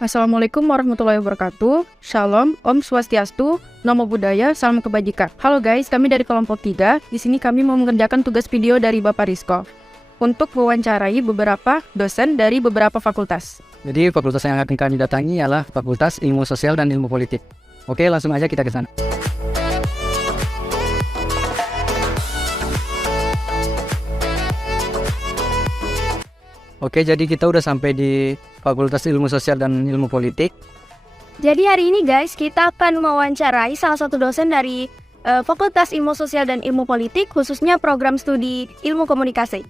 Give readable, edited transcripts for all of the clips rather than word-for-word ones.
Assalamualaikum warahmatullahi wabarakatuh. Shalom, Om Swastiastu, Namo Buddhaya, Salam Kebajikan. Halo guys, kami dari kelompok 3. Di sini kami mau mengerjakan tugas video dari Bapak Rizko untuk mewawancarai beberapa dosen dari beberapa fakultas. Jadi fakultas yang akan kami datangi ialah Fakultas Ilmu Sosial dan Ilmu Politik. Oke, langsung aja kita ke sana. Oke, jadi kita udah sampai di Fakultas Ilmu Sosial dan Ilmu Politik. Jadi hari ini guys, kita akan mewawancarai salah satu dosen dari Fakultas Ilmu Sosial dan Ilmu Politik, khususnya program studi Ilmu Komunikasi.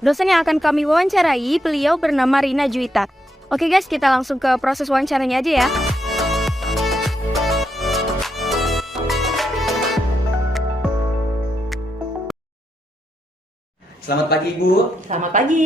Dosen yang akan kami wawancarai, beliau bernama Rina Juwita. Oke guys, kita langsung ke proses wawancaranya aja ya. Selamat pagi Ibu. Selamat pagi.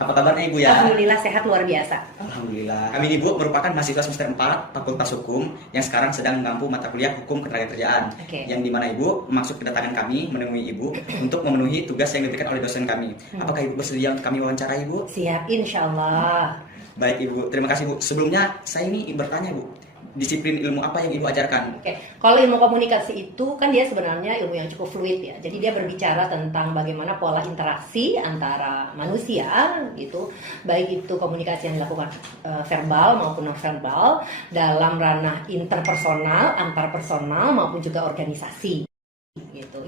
Apa kabarnya Ibu ya? Alhamdulillah sehat luar biasa. Alhamdulillah. Kami Ibu merupakan mahasiswa semester 4 Fakultas Hukum yang sekarang sedang mengampu mata kuliah Hukum Ketenagakerjaan. Yang dimana Ibu maksud kedatangan kami menemui Ibu untuk memenuhi tugas yang diberikan oleh dosen kami. Apakah Ibu bersedia untuk kami wawancara Ibu? Siap, insya Allah. Baik Ibu, terima kasih Bu. Sebelumnya saya ini bertanya Bu, disiplin ilmu apa yang Ibu ajarkan? Kalau ilmu komunikasi itu kan dia sebenarnya ilmu yang cukup fluid ya. Jadi dia berbicara tentang bagaimana pola interaksi antara manusia gitu, baik itu komunikasi yang dilakukan verbal maupun non verbal dalam ranah interpersonal, antarpersonal maupun juga organisasi gitu.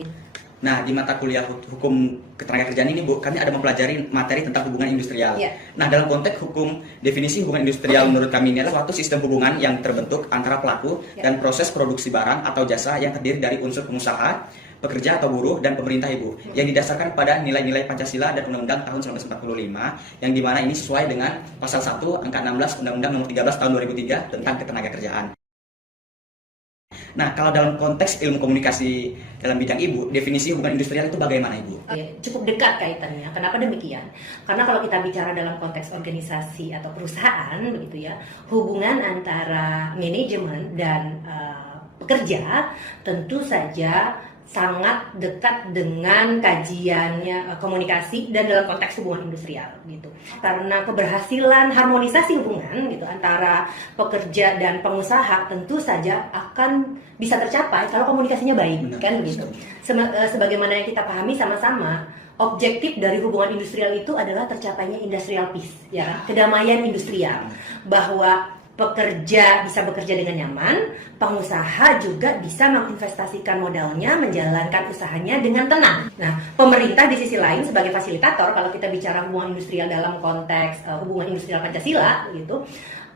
Nah, di mata kuliah Hukum Ketenagakerjaan ini Bu, kami ada mempelajari materi tentang hubungan industrial. Nah, dalam konteks hukum, definisi hubungan industrial menurut kami ini adalah suatu sistem hubungan yang terbentuk antara pelaku dan proses produksi barang atau jasa yang terdiri dari unsur pengusaha, pekerja atau buruh, dan pemerintah Ibu, yang didasarkan pada nilai-nilai Pancasila dan Undang-Undang tahun 1945, yang dimana ini sesuai dengan pasal 1 angka 16 Undang-Undang nomor 13 tahun 2003 tentang ketenagakerjaan. Nah, kalau dalam konteks ilmu komunikasi dalam bidang Ibu, definisi hubungan industrial itu bagaimana Ibu? Cukup dekat kaitannya. Kenapa demikian? Karena kalau kita bicara dalam konteks organisasi atau perusahaan, begitu ya, hubungan antara manajemen dan pekerja tentu saja sangat dekat dengan kajiannya komunikasi dan dalam konteks hubungan industrial gitu. Karena keberhasilan harmonisasi hubungan gitu antara pekerja dan pengusaha tentu saja akan bisa tercapai kalau komunikasinya baik. Benar, kan begitu. Sebagaimana yang kita pahami sama-sama, objektif dari hubungan industrial itu adalah tercapainya industrial peace, ya, kedamaian industrial, bahwa pekerja bisa bekerja dengan nyaman, pengusaha juga bisa menginvestasikan modalnya, menjalankan usahanya dengan tenang. Nah, pemerintah di sisi lain sebagai fasilitator, kalau kita bicara hubungan industrial dalam konteks hubungan industrial Pancasila, gitu,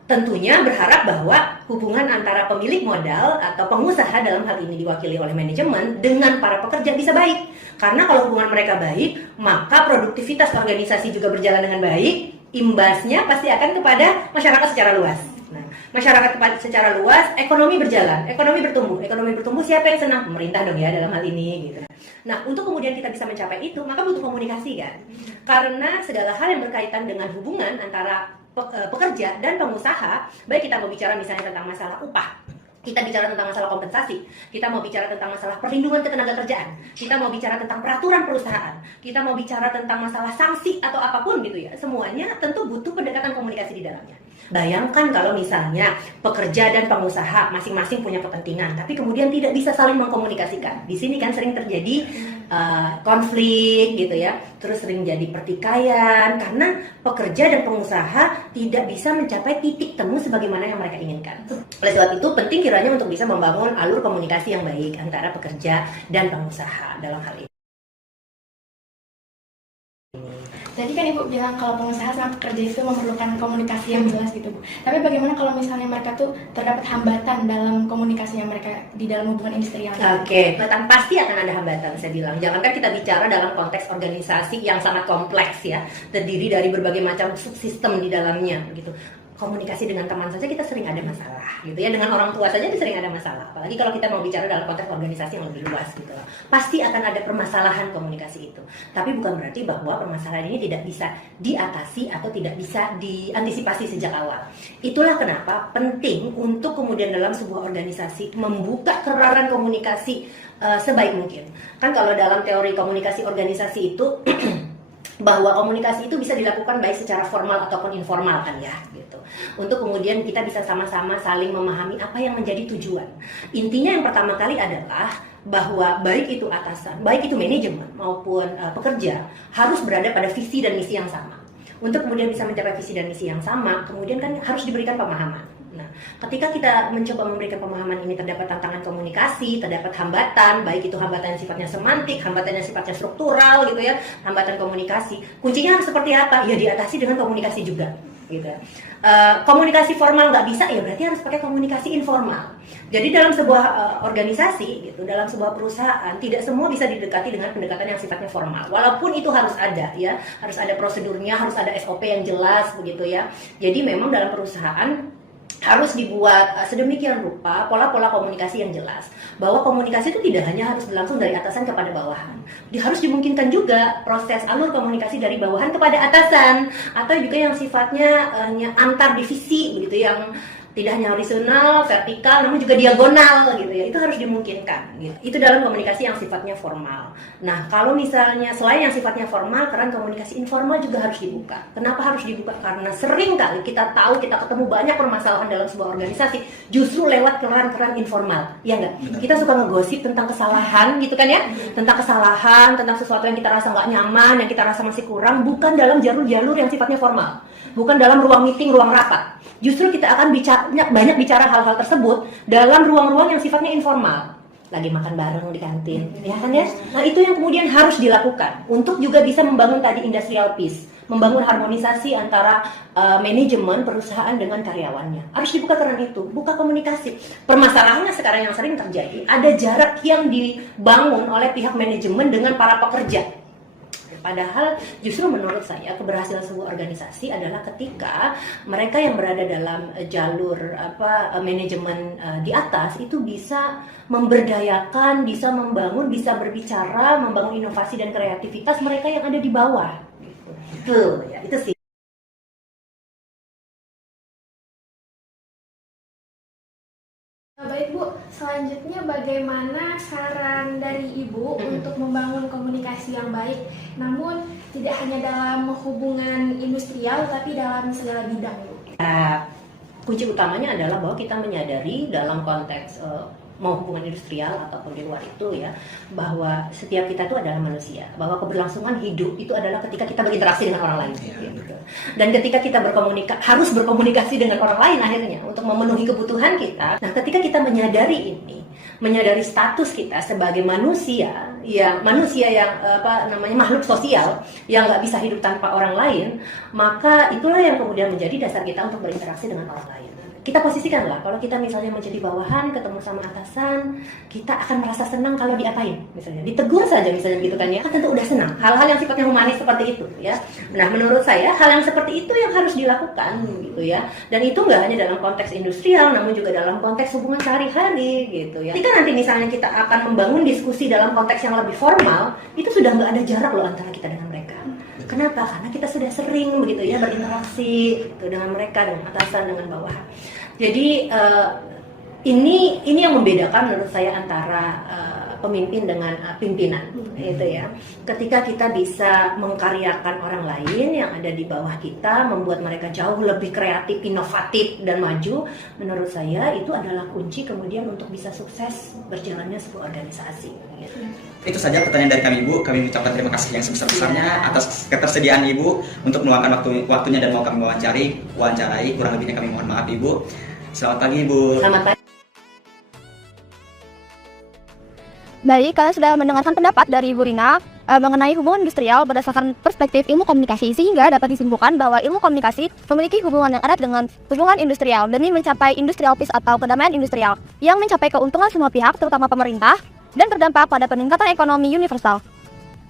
tentunya berharap bahwa hubungan antara pemilik modal atau pengusaha dalam hal ini diwakili oleh manajemen dengan para pekerja bisa baik. Karena kalau hubungan mereka baik, maka produktivitas organisasi juga berjalan dengan baik, imbasnya pasti akan kepada masyarakat secara luas. Nah, masyarakat secara luas, ekonomi berjalan, ekonomi bertumbuh, siapa yang senang? Pemerintah dong ya dalam hal ini gitu. Nah, untuk kemudian kita bisa mencapai itu, maka butuh komunikasi kan? Karena segala hal yang berkaitan dengan hubungan antara pekerja dan pengusaha, baik kita mau bicara misalnya tentang masalah upah, kita bicara tentang masalah kompensasi, kita mau bicara tentang masalah perlindungan ketenagakerjaan, kita mau bicara tentang peraturan perusahaan, kita mau bicara tentang masalah sanksi atau apapun gitu ya, semuanya tentu butuh pendekatan komunikasi di dalamnya. Bayangkan kalau misalnya pekerja dan pengusaha masing-masing punya kepentingan, tapi kemudian tidak bisa saling mengkomunikasikan. Di sini kan sering terjadi konflik gitu ya, terus sering jadi pertikaian karena pekerja dan pengusaha tidak bisa mencapai titik temu sebagaimana yang mereka inginkan. Oleh sebab itu penting kiranya untuk bisa membangun alur komunikasi yang baik antara pekerja dan pengusaha dalam hal ini. Tadi kan Ibu bilang kalau pengusaha sama pekerja itu memerlukan komunikasi yang jelas gitu Bu. Tapi bagaimana kalau misalnya mereka tuh terdapat hambatan dalam komunikasinya mereka di dalam hubungan industrial? Hambatan pasti akan ada hambatan saya bilang. Jangankan kita bicara dalam konteks organisasi yang sangat kompleks ya, terdiri dari berbagai macam subsistem di dalamnya gitu. Komunikasi dengan teman saja kita sering ada masalah gitu ya, dengan orang tua saja kita sering ada masalah, apalagi kalau kita mau bicara dalam konteks organisasi yang lebih luas gitu loh. Pasti akan ada permasalahan komunikasi itu, tapi bukan berarti bahwa permasalahan ini tidak bisa diatasi atau tidak bisa diantisipasi sejak awal. Itulah kenapa penting untuk kemudian dalam sebuah organisasi membuka keran komunikasi sebaik mungkin. Kan kalau dalam teori komunikasi organisasi itu bahwa komunikasi itu bisa dilakukan baik secara formal ataupun informal kan ya gitu. Untuk kemudian kita bisa sama-sama saling memahami apa yang menjadi tujuan. Intinya yang pertama kali adalah bahwa baik itu atasan, baik itu manajemen maupun pekerja harus berada pada visi dan misi yang sama. Untuk kemudian bisa mencapai visi dan misi yang sama, kemudian kan harus diberikan pemahaman. Nah, ketika kita mencoba memberikan pemahaman ini, terdapat tantangan komunikasi, terdapat hambatan, baik itu hambatan yang sifatnya semantik, hambatan yang sifatnya struktural gitu ya, hambatan komunikasi. Kuncinya harus seperti apa? Ya diatasi dengan komunikasi juga. Gitu. Komunikasi formal nggak bisa, ya berarti harus pakai komunikasi informal. Jadi dalam sebuah organisasi, gitu, dalam sebuah perusahaan, tidak semua bisa didekati dengan pendekatan yang sifatnya formal. Walaupun itu harus ada, ya, harus ada prosedurnya, harus ada SOP yang jelas, begitu ya. Jadi memang dalam perusahaan harus dibuat sedemikian rupa pola-pola komunikasi yang jelas, bahwa komunikasi itu tidak hanya harus berlangsung dari atasan kepada bawahan, harus dimungkinkan juga proses alur komunikasi dari bawahan kepada atasan, atau juga yang sifatnya antar divisi begitu, yang tidak hanya horizontal, vertikal, namun juga diagonal gitu ya. Itu harus dimungkinkan gitu. Itu dalam komunikasi yang sifatnya formal. Nah, kalau misalnya selain yang sifatnya formal, keran komunikasi informal juga harus dibuka. Kenapa harus dibuka? Karena sering kali kita tahu, kita ketemu banyak permasalahan dalam sebuah organisasi justru lewat keran-keran informal. Ya enggak? Kita suka ngegosip tentang kesalahan gitu kan ya? Tentang kesalahan, tentang sesuatu yang kita rasa nggak nyaman, yang kita rasa masih kurang, bukan dalam jalur-jalur yang sifatnya formal. Bukan dalam ruang meeting, ruang rapat. Justru kita akan banyak bicara hal-hal tersebut dalam ruang-ruang yang sifatnya informal. Lagi makan bareng di kantin, ya kan ya? Nah, itu yang kemudian harus dilakukan untuk juga bisa membangun tadi industrial peace, membangun harmonisasi antara manajemen perusahaan dengan karyawannya. Harus dibuka keran itu, buka komunikasi. Permasalahannya sekarang yang sering terjadi, ada jarak yang dibangun oleh pihak manajemen dengan para pekerja. Padahal justru menurut saya keberhasilan sebuah organisasi adalah ketika mereka yang berada dalam jalur manajemen di atas itu bisa memberdayakan, bisa membangun, bisa berbicara, membangun inovasi dan kreativitas mereka yang ada di bawah. Gitu ya, itu sih. Baik Bu, selanjutnya bagaimana saran dari Ibu untuk membangun komunikasi yang baik, namun tidak hanya dalam hubungan industrial, tapi dalam segala bidang Bu? Kunci utamanya adalah bahwa kita menyadari dalam konteks mau hubungan industrial ataupun di luar itu ya, bahwa setiap kita itu adalah manusia, bahwa keberlangsungan hidup itu adalah ketika kita berinteraksi dengan orang lain gitu. Dan ketika kita harus berkomunikasi dengan orang lain akhirnya untuk memenuhi kebutuhan kita. Nah, ketika kita menyadari ini, menyadari status kita sebagai manusia, ya manusia yang makhluk sosial yang nggak bisa hidup tanpa orang lain, maka itulah yang kemudian menjadi dasar kita untuk berinteraksi dengan orang lain. Kita posisikanlah, kalau kita misalnya menjadi bawahan, ketemu sama atasan, kita akan merasa senang kalau diapain, misalnya ditegur saja misalnya gitu kan ya, kan tentu udah senang. Hal-hal yang sifatnya humanis seperti itu ya. Nah, menurut saya hal yang seperti itu yang harus dilakukan gitu ya. Dan itu nggak hanya dalam konteks industrial, namun juga dalam konteks hubungan sehari-hari gitu ya. Ketika nanti misalnya kita akan membangun diskusi dalam konteks yang lebih formal, itu sudah nggak ada jarak loh antara kita dengan mereka. Kenapa? Karena kita sudah sering begitu ya berinteraksi gitu, dengan mereka, dengan atasan, dengan bawahan. Jadi ini yang membedakan menurut saya antara pemimpin dengan pimpinan, gitu ya. Ketika kita bisa mengkaryakan orang lain yang ada di bawah kita, membuat mereka jauh lebih kreatif, inovatif dan maju, menurut saya itu adalah kunci kemudian untuk bisa sukses berjalannya sebuah organisasi. Gitu. Itu saja pertanyaan dari kami Ibu. Kami mengucapkan terima kasih yang sebesar-besarnya atas ketersediaan Ibu untuk meluangkan waktunya dan mau kami wawancarai. Kurang lebihnya kami mohon maaf Ibu. Selamat pagi Ibu. Selamat pagi. Baik, kalian sudah mendengarkan pendapat dari Ibu Rina mengenai hubungan industrial berdasarkan perspektif ilmu komunikasi, sehingga dapat disimpulkan bahwa ilmu komunikasi memiliki hubungan yang erat dengan hubungan industrial demi mencapai industrial peace atau kedamaian industrial yang mencapai keuntungan semua pihak, terutama pemerintah, dan berdampak pada peningkatan ekonomi universal.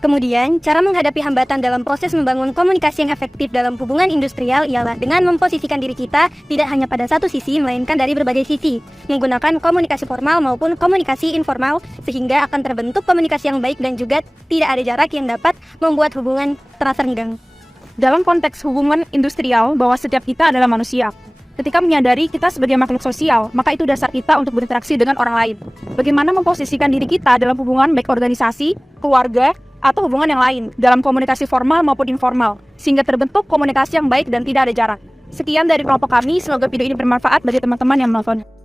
Kemudian, cara menghadapi hambatan dalam proses membangun komunikasi yang efektif dalam hubungan industrial ialah dengan memposisikan diri kita tidak hanya pada satu sisi, melainkan dari berbagai sisi, menggunakan komunikasi formal maupun komunikasi informal, sehingga akan terbentuk komunikasi yang baik dan juga tidak ada jarak yang dapat membuat hubungan terasa renggang. Dalam konteks hubungan industrial, bahwa setiap kita adalah manusia. Ketika menyadari kita sebagai makhluk sosial, maka itu dasar kita untuk berinteraksi dengan orang lain. Bagaimana memposisikan diri kita dalam hubungan baik organisasi, keluarga, atau hubungan yang lain dalam komunikasi formal maupun informal, sehingga terbentuk komunikasi yang baik dan tidak ada jarak. Sekian dari kelompok kami, semoga video ini bermanfaat bagi teman-teman yang menonton.